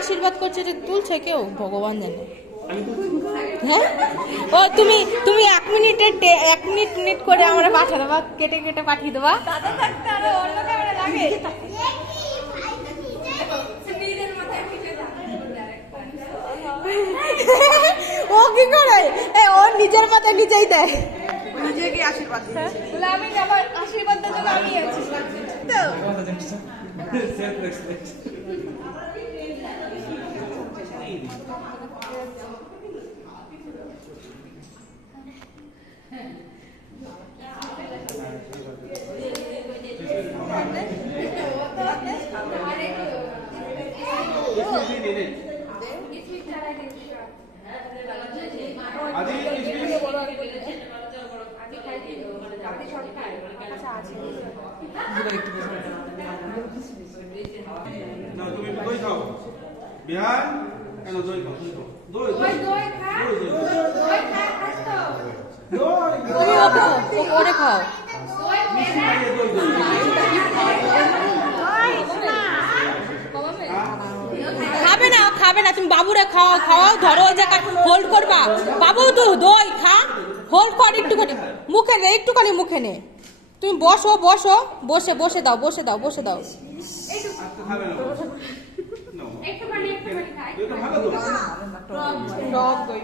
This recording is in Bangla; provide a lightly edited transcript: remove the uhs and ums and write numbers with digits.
আশীর্বাদ করছে যে তুলছে কেউ ভগবান জানে। হ্যাঁ ও তুমি তুমি 1 মিনিট করে আমরা পাঠিয়ে দেবা, কেটে কেটে পাঠিয়ে দেবা। ও কি করে ও নিজের মাথায় নিজেই দেয়, নিজেকে আশীর্বাদ দিচ্ছে। বলে আমি আমার আশীর্বাদ দেওয়ার জন্য আমি আছি তো। তুমি দই খাও বিহার কেন দই খাও দই তুমি ওরে খাও। খাবে না খাবে না, তুমি বাবুরে খাওয়াও খাওয়াও, ধরো ওই জায়গা হোল্ড করবা। বাবু তো দই খা, হোল্ড কর একটুখানি, মুখে নে একটুখানি মুখে নে। তুমি বসো বসো, বসে বসে দাও বসে দাও বসে দাও। একটু খাবে না একটুখানি খাই, ভালো তো টক দই।